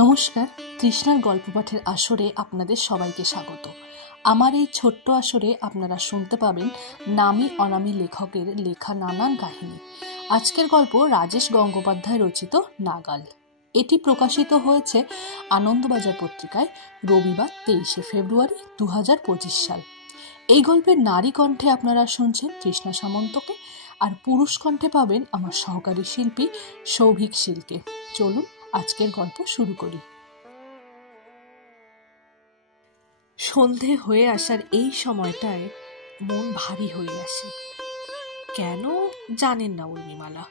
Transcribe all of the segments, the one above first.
নমস্কার, তৃষ্ণার গল্প পাঠের আসরে আপনাদের সবাইকে স্বাগত। আমার এই ছোট্ট আসরে আপনারা শুনতে পাবেন নামী অনামী লেখকের লেখা নানান কাহিনী। আজকের গল্প রাজেশ গঙ্গোপাধ্যায় রচিত নাগাল। এটি প্রকাশিত হয়েছে আনন্দবাজার পত্রিকায় রবিবার 23শে ফেব্রুয়ারি 2025 সাল। এই গল্পের নারী কণ্ঠে আপনারা শুনছেন তৃষ্ণা সামন্তকে, আর পুরুষ কণ্ঠে পাবেন আমার সহকারী শিল্পী সৌভিক শীলকে। চলুন আজকের গল্প শুরু করি। সন্ধে হয়ে আসার এই সময়টায় মন ভারী হয়ে আসে। কেন জানেন না উর্মিমালা।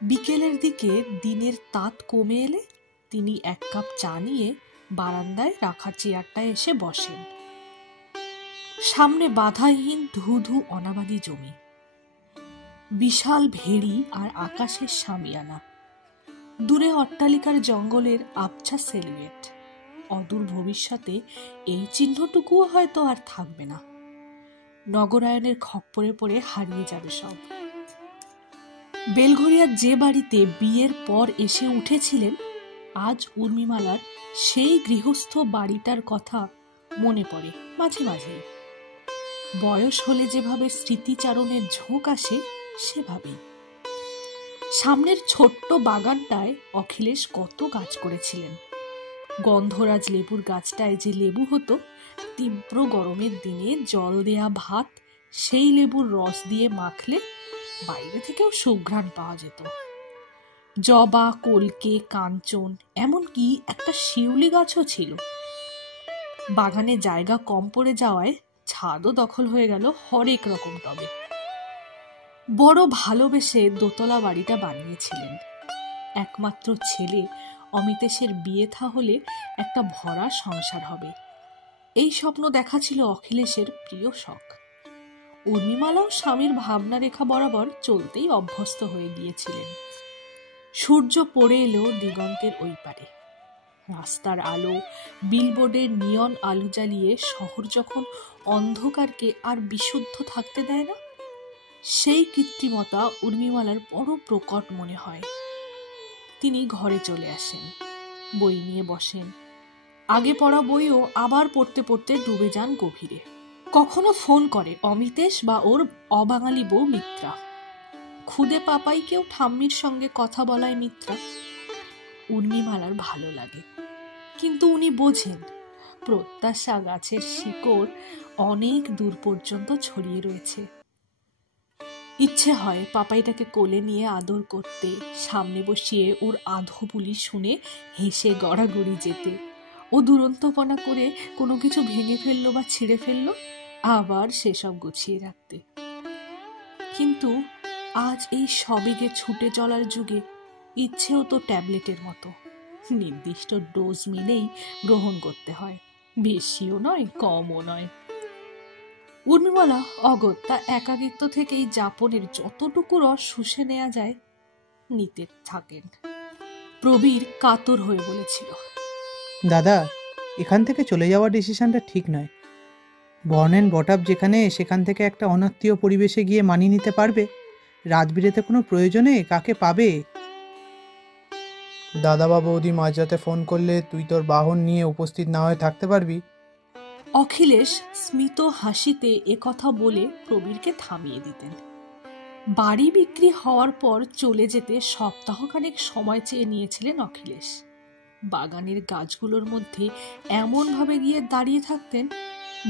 বিকেলের দিকে দিনের তাত কমে এলে তিনি এক কাপ চা নিয়ে বারান্দায় রাখা চেয়ারটায় এসে বসেন। সামনে বাধাহীন ধুধু অনাবাদি জমি, বিশাল ভেড়ি আর আকাশের সামিয়ানা, দূরে অট্টালিকার জঙ্গলের আবছা সেলুয়েট। অদূর ভবিষ্যতে এই চিহ্নটুকুও হয়তো আর থাকবে না। নগরায়নের খপ্পরে পড়ে হারিয়ে যাবে সব। বেলঘরিয়ার যে বাড়িতে বিয়ের পর এসে উঠেছিলেন, আজ উর্মিমালার সেই গৃহস্থ বাড়িটার কথা মনে পড়ে মাঝে মাঝে। বয়স হলে যেভাবে স্মৃতিচারণের ঝোঁক আসে সেভাবেই। সামনের ছোট্ট বাগানটায় অখিলেশ কত গাছ করেছিলেন। গন্ধরাজ লেবুর গাছটায় যে লেবু হতো, তীব্র গরমের দিনে জল দেয়া ভাত সেই লেবুর রস দিয়ে মাখলে বাইরে থেকেও সুঘ্রাণ পাওয়া যেত। জবা, কলকে, কাঞ্চন, এমনকি একটা শিউলি গাছও ছিল। বাগানে জায়গা কম পড়ে যাওয়ায় ছাদও দখল হয়ে গেল হরেক রকম টবে। বড় ভালোবেসে দোতলা বাড়িটা বানিয়েছিলেন। একমাত্র ছেলে অমিতেশের বিয়ে থা হলে একটা ভরা সংসার হবে, এই স্বপ্ন দেখা ছিল অখিলেশের প্রিয় শখ। উর্মিমালাও স্বামীর ভাবনা রেখা বরাবর চলতেই অভ্যস্ত হয়ে গিয়েছিলেন। সূর্য পড়ে এলো দিগন্তের ওই পারে। রাস্তার আলো, বিলবোর্ডের নিয়ন আলো জ্বালিয়ে শহর যখন অন্ধকারকে আর বিশুদ্ধ থাকতে দেয় না, সেই কৃত্রিমতা উর্মিমালার বড় প্রকট মনে হয়। তিনি ঘরে চলে আসেন, বই নিয়ে বসেন। আগে পড়া বইও আবার পড়তে পড়তে ডুবে যান গভীরে। কখনো ফোন করে অমিতেশ বা ওর অবাঙালি বউ মিত্রা। খুদে পাপাইকেও ঠাম্মির সঙ্গে কথা বলায় মিত্রা। উর্মিমালার ভালো লাগে, কিন্তু উনি বোঝেন প্রত্যাশা গাছের শিকড় অনেক দূর পর্যন্ত ছড়িয়ে রয়েছে। ইচ্ছে হয় পাপাইটাকে কোলে নিয়ে আদর করতে, সামনে বসিয়ে ওর আধো বুলি শুনে হেসে গড়াগড়ি যেতে। ও দুরন্তপনা করে কোনো কিছু ভেঙে ফেললো বা ছিঁড়ে ফেললো, আবার সেসব গুছিয়ে রাখতে। কিন্তু আজ এই সবেগে ছুটে চলার যুগে ইচ্ছেও তো ট্যাবলেটের মতো, নির্দিষ্ট ডোজ মিলেই গ্রহণ করতে হয়। বেশিও নয়, কমও নয়। উর্মিমালা অগত্যা একাকিত্ব থেকেই যাপনের যতটুকু রস শুষে নেওয়া যায় নিতে থাকেন। প্রবীর কাতর হয়ে বলেছিল, দাদা, এখান থেকে চলে যাওয়ার ডিসিশনটা ঠিক নয়। বর্ন অ্যান্ড বট আপ যেখানে, সেখান থেকে একটা অনাত্মীয় পরিবেশে গিয়ে মানিয়ে নিতে পারবে। রাত বিরেতে কোনো প্রয়োজনে কাকে পাবে? দাদা বা বৌদি মাঝরাতে ফোন করলে তুই তোর বাহন নিয়ে উপস্থিত না হয়ে থাকতে পারবি? অখিলেশ স্মিত হাসিতে একথা বলে প্রবীরকে থামিয়ে দিতেন। বাড়ি বিক্রি হওয়ার পর চলে যেতে সপ্তাহখানেক সময় চেয়ে নিয়েছিলেন অখিলেশ। বাগানের গাছগুলোর মধ্যে এমনভাবে গিয়ে দাঁড়িয়ে থাকতেন,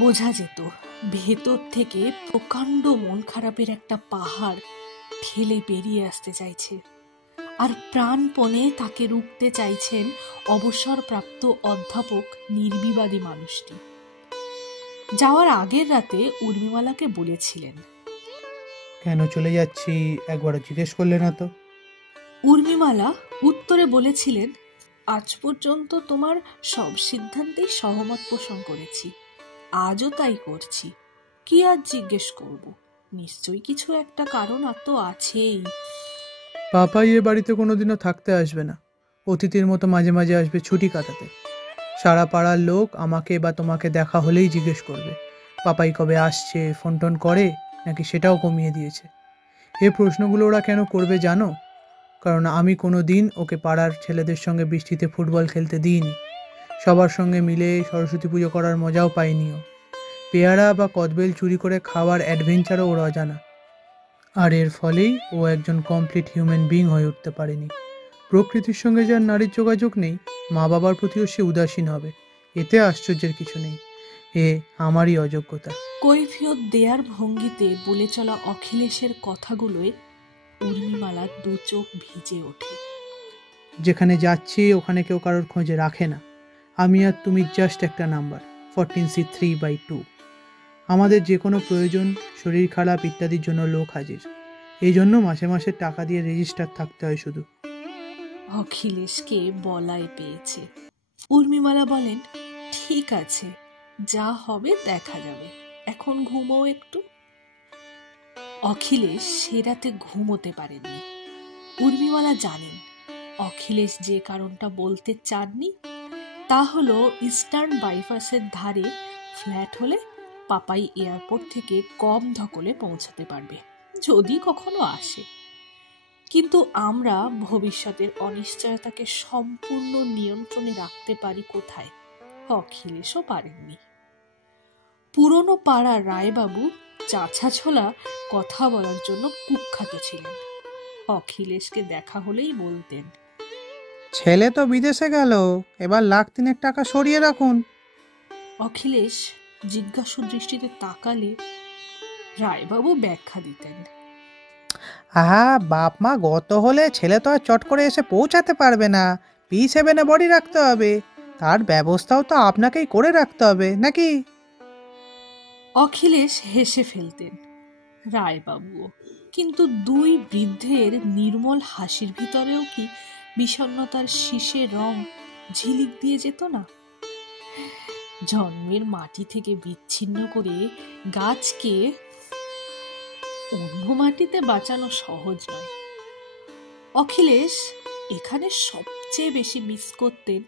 বোঝা যেত ভেতর থেকে প্রকাণ্ড মন খারাপের একটা পাহাড় ঠেলে বেরিয়ে আসতে চাইছে, আর প্রাণপণে তাকে রুখতে চাইছেন অবসরপ্রাপ্ত অধ্যাপক নির্বিবাদী মানুষটি। যাওয়ার আগের রাতে উর্মিমালাকে বলেছিলেন, কেন চলে যাচ্ছি একবারও জিজ্ঞেস করলে না তো? উর্মিমালা উত্তরে বলেছিলেন, আজ পর্যন্ত তোমার সব সিদ্ধান্তেই সহমত পোষণ করেছি, আজও তাই করছি। কি আর জিজ্ঞেস করব? নিশ্চয়ই কিছু একটা কারণ আর তো আছেই। পাপাই এ বাড়িতে কোনোদিনও থাকতে আসবে না। অতিথির মতো মাঝে মাঝে আসবে ছুটি কাটাতে। সারা পাড়ার লোক আমাকে বা তোমাকে দেখা হলেই জিজ্ঞেস করবে পাপাই কবে আসছে, ফোন টোন করে নাকি সেটাও কমিয়ে দিয়েছে। এই প্রশ্নগুলো ওরা কেন করবে জানো? কারণ আমি কোনো দিন ওকে পাড়ার ছেলেদের সঙ্গে বৃষ্টিতে ফুটবল খেলতে দিইনি। সবার সঙ্গে মিলে সরস্বতী পুজো করার মজাও পাইনি ও। পেয়ারা বা কদবেল চুরি করে খাওয়ার অ্যাডভেঞ্চারও ওর অজানা। আর এর ফলেই ও একজন কমপ্লিট হিউম্যান বিইং হয়ে উঠতে পারেনি। প্রকৃতির সঙ্গে যার নারীর যোগাযোগ নেই, মা বাবার প্রতিও সে উদাসীন হবে। এতে আশ্চর্যের কিছু নেই। এ আমারই অযোগ্যতা। কৈফিয়ত দেয়ার ভঙ্গিতে বলে চলা অখিলেশের কথাগুলোয় উর্মিমালার দু চোখ ভিজে ওঠে। যেখানে যাচ্ছি ওখানে কেউ কারোর খোঁজে রাখে না। আমি আর তুমি জাস্ট একটা নাম্বার, 14C3/2। আমাদের যে কোনো প্রয়োজন, শরীর খারাপ ইত্যাদির জন্য লোক হাজির। এই জন্য মাসে মাসে টাকা দিয়ে রেজিস্টার থাকতে হয় শুধু। অখিলেশকে বলায় পেয়েছে। উর্মিমালা বলেন, ঠিক আছে, যা হবে দেখা যাবে, এখন ঘুমোও একটু। অখিলেশ সে রাতে ঘুমোতে পারেননি। উর্মিমালা জানেন অখিলেশ যে কারণটা বলতে চাননি তা হলো ইস্টার্ন বাইপাসের ধারে ফ্ল্যাট হলে পাপাই এয়ারপোর্ট থেকে কম ধকলে পৌঁছাতে পারবে, যদি কখনো আসে। কিন্তু আমরা ভবিষ্যতের অনিশ্চয়তাকে সম্পূর্ণ নিয়ন্ত্রণে রাখতে পারি কোথায়? অখিলেশও পারেননি। পুরনো পাড়ার রায়বাবু চাছা ছোলা কথা বলার জন্য কুখ্যাত ছিলেন। অখিলেশকে দেখা হলেই বলতেন, ছেলে তো বিদেশে গেল, এবার 1,03,000 টাকা সরিয়ে রাখুন। অখিলেশ জিজ্ঞাসু দৃষ্টিতে তাকালে রায়বাবু ব্যাখ্যা দিতেন, আহা, বাপ মা গত হলে ছেলে তো আর চট করে এসে পৌঁছাতে পারবে না। P7-এ বডি রাখতে হবে, তার ব্যবস্থাও তো আপনাকেই করে রাখতে হবে নাকি? অখিলেশ হেসে ফেলতেন, রায়বাবুও। কিন্তু দুই বৃদ্ধের নির্মল হাসির ভিতরেও কি বিষণ্ণতার শীষের রং ঝিলিক দিয়ে যেত না? জন্মের মাটি থেকে বিচ্ছিন্ন করে গাছকে অন্য মাটিতে বাঁচানো সহজ নয়। অখিলেশ এখানে সবচেয়ে বেশি মিস করতেন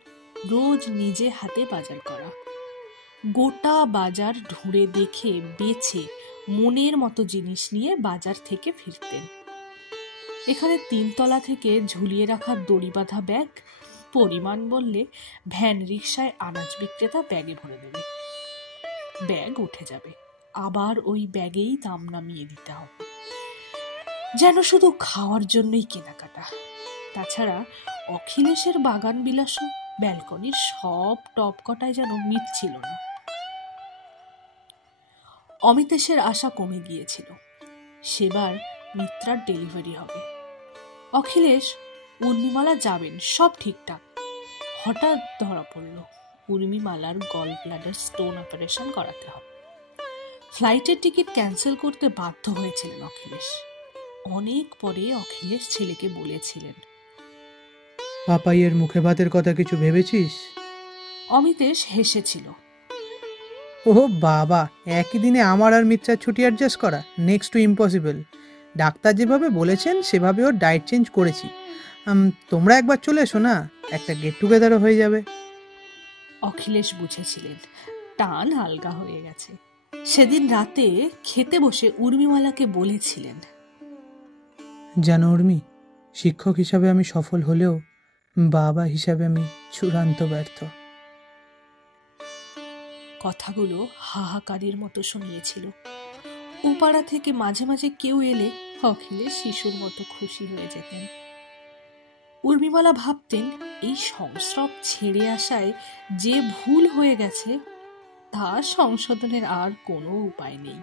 রোজ নিজে হাতে বাজার করা। গোটা বাজার ঢুঁড়ে দেখে বেছে মনের মতো জিনিস নিয়ে বাজার থেকে ফিরতেন। এখানে 3 তলা থেকে ঝুলিয়ে রাখা দড়ি বাঁধা ব্যাগ, পরিমাণ বললে ভ্যান রিকশায় আনাজ বিক্রেতা ব্যাগে ভরে দেবে। ব্যাগ উঠে যাবে, আবার ওই ব্যাগেই দাম নামিয়ে দিতে হবে, যেন শুধু খাওয়ার জন্যই কেনাকাটা। তাছাড়া অখিলেশের বাগান বিলাস ব্যালকনির সব টপ কটায় যেন মিটছিল না। অমিতেশের আশা কমে গিয়েছিল, সেবার মিত্রার ডেলিভারি হবে। অখিলেশ উর্মিমালা যাবেন, সব ঠিকঠাক। হঠাৎ ধরা পড়ল উর্মিমালার গল ব্লাডার স্টোন অপারেশন করাতে হবে। ফ্লাইটের টিকিট ক্যান্সেল করতে বাধ্য হয়েছিলেন অখিলেশ। অনেক পরে অখিলেশ ছেলেকে বলেছিলেন, পাপাইয়ের মুখে ভাতের কথা কিছু ভেবেছিস? অমিতেশ হেসেছিল, ও বাবা, একই দিনে আমার আর মিত্রার ছুটি অ্যাডজাস্ট করা নেক্সট টু ইম্পসিবল। ডাক্তার যেভাবে বলেছেন সেভাবে ওর ডায়েট চেঞ্জ করেছি। তোমরা একবার চলে এসো না, একটা গেট টুগেদারও হয়ে যাবে। অখিলেশ বুঝেছিলেন টান আলগা হয়ে গেছে। সেদিন রাতে খেতে বসে উর্মিমালাকে বলেছিলেন, জানো উর্মি, শিক্ষক হিসাবে আমি সফল হলেও বাবা হিসাবে আমি চূড়ান্ত ব্যর্থ। কথাগুলো হাহাকারের মতো শুনিয়েছিল। ওপাড়া থেকে মাঝে মাঝে কেউ এলে অখিলেশ শিশুর মতো খুশি হয়ে যেতেন। উর্মিমালা ভাবতেন এই সংস্রব ছেড়ে আসায় যে ভুল হয়ে গেছে তা সংশোধনের আর কোনো উপায় নেই।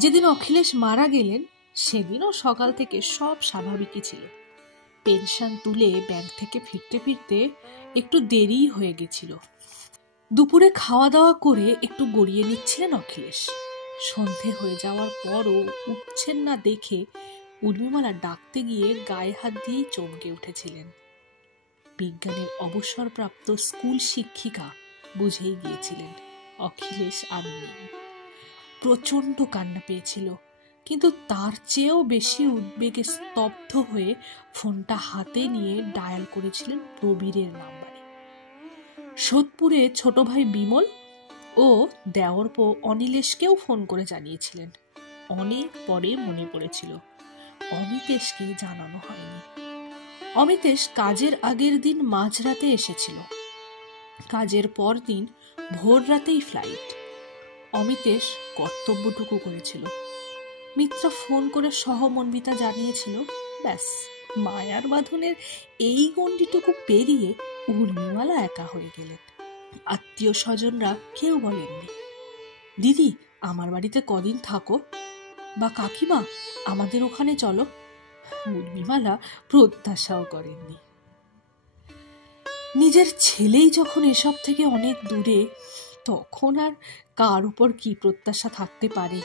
যেদিন অখিলেশ মারা গেলেন সেদিনও সকাল থেকে সব স্বাভাবিকই ছিল। পেনশন তুলে ব্যাংক থেকে ফিরতে ফিরতে একটু দেরি হয়ে গেছিল। দুপুরে খাওয়া দাওয়া করে একটু গড়িয়ে নিচ্ছিলেন অখিলেশ। সন্ধে হয়ে যাওয়ার পরও উঠছেন না দেখে উর্মিমালা ডাকতে গিয়ে গায়ে হাত দিয়েই চমকে উঠেছিলেন। বিজ্ঞানের অবসরপ্রাপ্ত স্কুল শিক্ষিকা বুঝেই গিয়েছিলেন অখিলেশ আর নেই। প্রচন্ড কান্না পেয়েছিল, কিন্তু তার চেয়েও বেশি উদ্বেগে স্তব্ধ হয়ে ফোনটা হাতে নিয়ে ডায়াল করেছিলেন প্রবীরের নাম্বারে। সোদপুরে ছোট ভাই বিমল ও দেওরপো অনিলেশকেও ফোন করে জানিয়েছিলেন। অনেক পরে মনে পড়েছিল অমিতেশকে জানানো হয়নি। অমিতেশ কাজের আগের দিন মাঝরাতে এসেছিল, কাজের পর দিন ভোর রাতেই ফ্লাইট। অমিতেশ কর্তব্যটুকু করেছিল। মিত্রা ফোন করে সহমর্মিতা জানিয়েছিল, ব্যাস মায়ার বাঁধনের এই গণ্ডিটুকু পেরিয়ে উর্মিমালা একা হয়ে গেলেন। আত্মীয় স্বজনরা কেউ বলেননি, দিদি আমার বাড়িতে কদিন থাকো, বা কাকিমা আমাদের ওখানে চলো। উর্মিমালা প্রত্যাশাও করেননি। নিজের ছেলেই যখন এসব থেকে অনেক দূরে, তখন আর কার উপর কি প্রত্যাশা থাকতে পারে।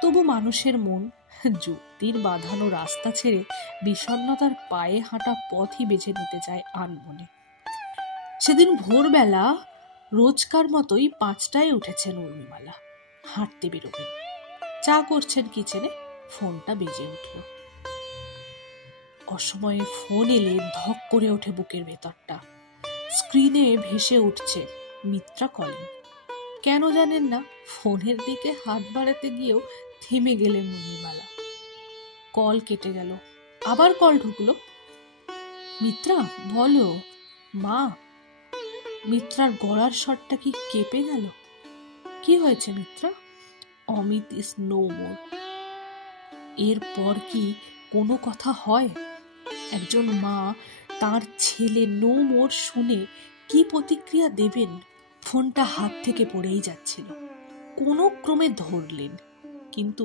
তবু মানুষের মন যুক্তির বাঁধানো রাস্তা ছেড়ে বিষণ্ণতার পায়ে হাঁটা পথই বেছে নিতে চায় আনমনে। সেদিন ভোরবেলা রোজকার মতোই 5টায় উঠেছেন উর্মিমালা। হাঁটতে বেরোবেন। চা করছেন কিচেনে, ফোনটা বেজে উঠল। অসময়ে ফোন এলে ধক করে ওঠে বুকের ভেতরটা। স্ক্রিনে ভেসে উঠছে মিত্রা কলিং। কেন জানেন না, ফোনের দিকে হাত বাড়াতে গিয়েও থেমে গেলেন উর্মিমালা। কল কেটে গেল, আবার কল ঢুকলো। মিত্রা বলো। মা। মিত্রার গলার স্বরটা কি কেঁপে গেল? কি হয়েছে Mitra? Amit is no more. এরপর কি কোনো কথা হয়? একজন মা তার ছেলে নো মোর শুনে কি প্রতিক্রিয়া দেবেন? ফোনটা হাত থেকে পড়েই যাচ্ছিল। কোনো ক্রমে ধরলেন, কিন্তু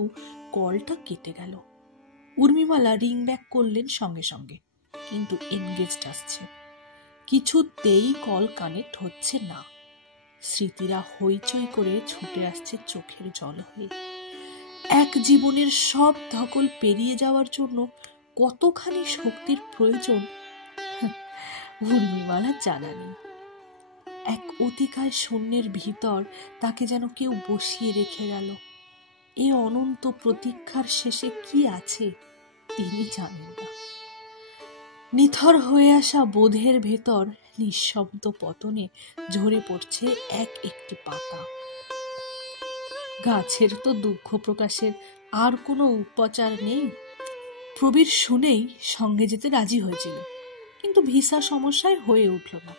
কলটা কেটে গেল। উর্মিমালা রিং ব্যাক করলেন সঙ্গে সঙ্গে, কিন্তু এনগেজড আসছে। কিছুতেই কল কানেক্ট হচ্ছে না। স্মৃতিরা হইচই করে ছুটে আসছে চোখের জল হয়ে। এক জীবনের সব ধকল পেরিয়ে যাওয়ার জন্য কতখানি শক্তির প্রয়োজন উর্মিমালা জানা নেই। এক অতিকায় শূন্যের ভিতর তাকে যেন কেউ বসিয়ে রেখে গেল। এই অনন্ত প্রতীক্ষার শেষে কি আছে তিনি জানেন না। নিথর হয়ে আসা বোধের ভেতর নিঃশব্দ পতনে ঝরে পড়ছে এক একটি পাতা। গাছের তো দুঃখ প্রকাশের আর কোনো উপচার নেই। প্রবীর শুনেই সঙ্গে যেতে রাজি হয়েছিল, কিন্তু ভিসা সমস্যায় হয়ে উঠল না।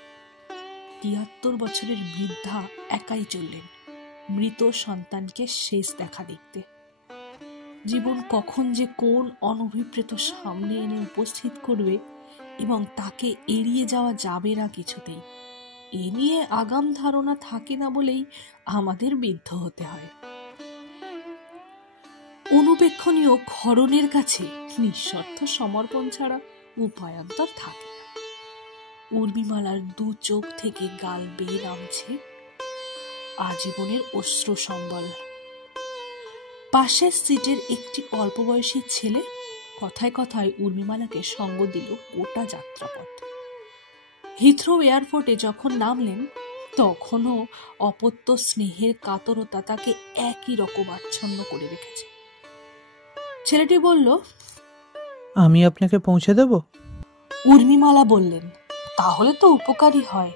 73 বছরের বৃদ্ধা একাই চললেন মৃত সন্তানকে শেষ দেখা দেখতে। জীবন কখন যে কোন অনভিপ্রেত সামনে এনে উপস্থিত করবে এবং তাকে এড়িয়ে যাওয়া যাবে না কিছুতেই, এ নিয়ে আগাম ধারণা থাকে না বলেই আমাদের বিদ্ধ হতে হয়। অনুপেক্ষণীয় ক্ষরণের কাছে নিঃস্বার্থ সমর্পণ ছাড়া উপায়ান্তর থাকে না। উর্মিমালার দু চোখ থেকে গাল বেয়ে নামছে আজীবনের অশ্রু সম্বল। পাশের সিটের একটি অল্প বয়সী ছেলে কথায় কথায় উর্মিমালাকে সঙ্গ দিল গোটা যাত্রাপথ। হিথ্রো এয়ারপোর্টে যখন নামলেন, তখনও অপত্য স্নেহের কাতরতা তাকে একই রকম আচ্ছন্ন করে রেখেছে। ছেলেটি বলল, আমি আপনাকে পৌঁছে দেব। উর্মিমালা বললেন, তাহলে তো উপকারী হয়,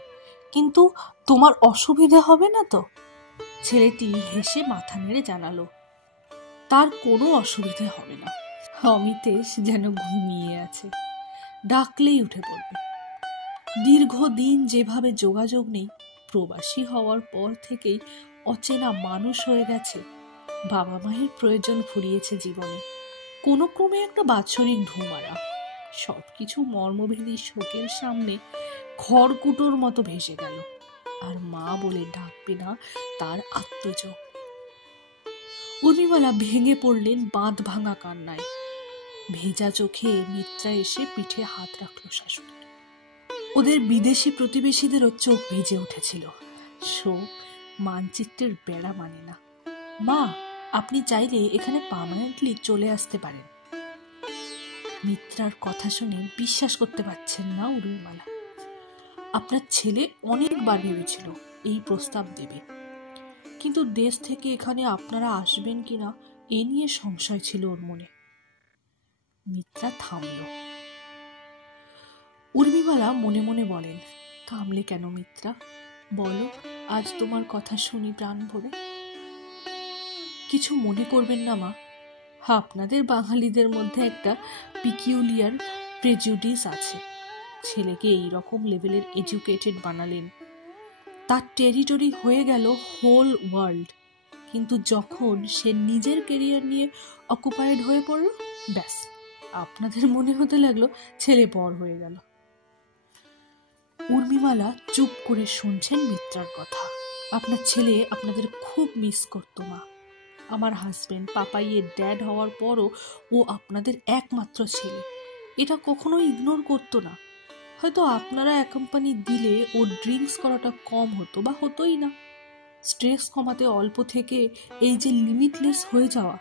কিন্তু তোমার অসুবিধা হবে না তো? ছেলেটি হেসে মাথা নেড়ে জানালো, তার কোনো অসুবিধা হবে না। অমিতেশ যেন ঘুমিয়ে আছে, ডাকলেই উঠে পড়বে। দীর্ঘদিন যেভাবে যোগাযোগ নেই, প্রবাসী হওয়ার পর থেকেই অচেনা মানুষ হয়ে গেছে। বাবা মায়ের প্রয়োজন ফুরিয়েছে জীবনে। কোনো ক্রমে একটা বাৎসরিক ঢুমারা, সবকিছু মর্মভেদী শোকের সামনে খড়কুটোর মতো ভেসে গেল। আর মা বলে ডাকবে না তার আত্মজ। উর্মিমালা ভেঙে পড়লেন বাঁধ ভাঙা কান্নায়। ভেজা চোখে মিত্রা এসে পিঠে হাত রাখল শাশুড়ি। ওদের বিদেশি প্রতিবেশীদেরও চোখ ভিজে উঠেছিল। শোক মানচিত্রের বেড়া মানে না। মা, আপনি চাইলে এখানে পার্মানেন্টলি চলে আসতে পারেন। মিত্রার কথা শুনে বিশ্বাস করতে পারছেন না উর্মিমালা। আপনার ছেলে অনেকবার ভেবেছিল এই প্রস্তাব দেবে, কিন্তু দেশ থেকে এখানে আপনারা আসবেন কিনা এ নিয়ে সংশয় ছিল ওর মনে। মিত্রা থামল। উর্মিমালা মনে মনে বলেন, থামলে কেন মিত্রা? বলো, আজ তোমার কথা শুনি প্রাণ ভরে। কিছু মনে করবেন না মা, আপনাদের বাঙালিদের মধ্যে একটা পিকিউলিয়ার প্রেজুডিস আছে। ছেলেকে এইরকম লেভেলের এডুকেটেড বানালেন, তার টেরিটরি হয়ে গেল হোল ওয়ার্ল্ড। কিন্তু যখন সে নিজের কেরিয়ার নিয়ে অকুপাইড হয়ে পড়ল, ব্যাস, আপনাদের মনে হতে লাগলো ছেলে বড় হয়ে গেল। উর্মিমালা চুপ করে শুনছেন মিত্রার কথা। আপনার ছেলে আপনাদের খুব মিস করতো মা। আমার হাজবেন্ড পাপাইয়ের ড্যাড হওয়ার পরও ও আপনাদের একমাত্র ছেলে, এটা কখনোই ইগনোর করতো না। হয়তো আপনারা অ্যাকম্পানি দিলে ও ড্রিঙ্কস করাটা কম হতো বা হতোই না। স্ট্রেস কমাতে অল্প থেকে এই যে লিমিটলেস হয়ে যাওয়া,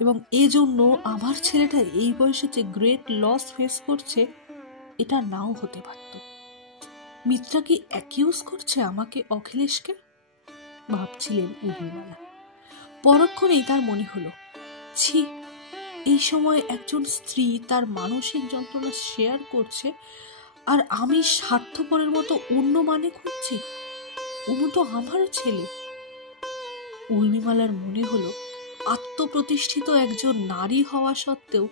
এবং এজন্য আমার ছেলেটা এই বয়সে যে গ্রেট লস ফেস করছে, এটা নাও হতে পারত। মিত্রা কি অ্যাকিউজ করছে আমাকে, অখিলেশকে? ভাবছিলেন উর্মিমালা। পরক্ষণেই তার মনে হলো, ছি, এই সময় একজন স্ত্রী তার মানসিক যন্ত্রণা শেয়ার করছে, আর আমি স্বার্থপরের মতো অন্য মানে খুঁজছি। অনু তো আমারও ছেলে। উর্মিমালার মনে হলো, আত্মপ্রতিষ্ঠিত একজন নারী হওয়া সত্ত্বেও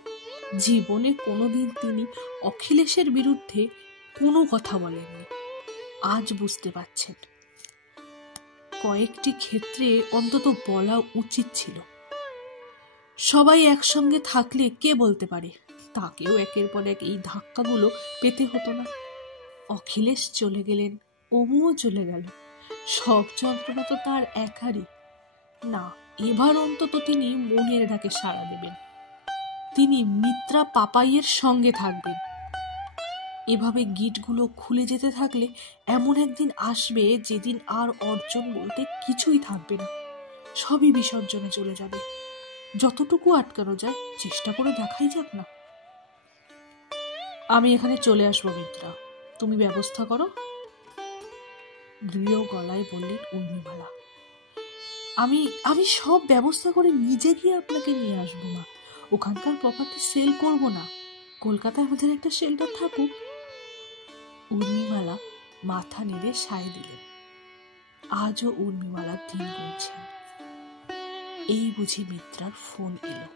জীবনে কোনোদিন তিনি অখিলেশের বিরুদ্ধে কোনো কথা বলেননি। আজ বুঝতে পারছেন, কয়েকটি ক্ষেত্রে অন্তত বলা উচিত ছিল। সবাই একসঙ্গে থাকলে কে বলতে পারে তাকেও একের পর এক এই ধাক্কাগুলো পেতে হতো না। অখিলেশ চলে গেলেন, অমুও চলে গেল, সব যন্ত্রণা তো তার একারই না। এবার অন্তত তিনি মনের ডাকে সাড়া দেবেন। তিনি মিত্রা পাপাইয়ের সঙ্গে থাকবেন। এভাবে গিটগুলো খুলে যেতে থাকলে এমন একদিন আসবে যেদিন আর অর্জন বলতে কিছুই থাকবে না, সবই বিসর্জনে চলে যাবে। যতটুকু আটকানো যায় চেষ্টা করে দেখাই যাক না। আমি এখানে চলে আসবো মিত্রা, তুমি ব্যবস্থা করো, দৃঢ় গলায় বললেন উর্মিমালা। আমি সব ব্যবস্থা করে নিজে গিয়ে আপনাকে নিয়ে আসবো মা। ওখানকার প্রপার্টি সেল করব না, কলকাতায় আমাদের একটা শেল্টার থাকুক। উর্মিমালা মাথা নেড়ে সায় দিলেন। আজও উর্মিমালা দিন গুনছেন। এই বুঝি মিত্রার ফোন এলো।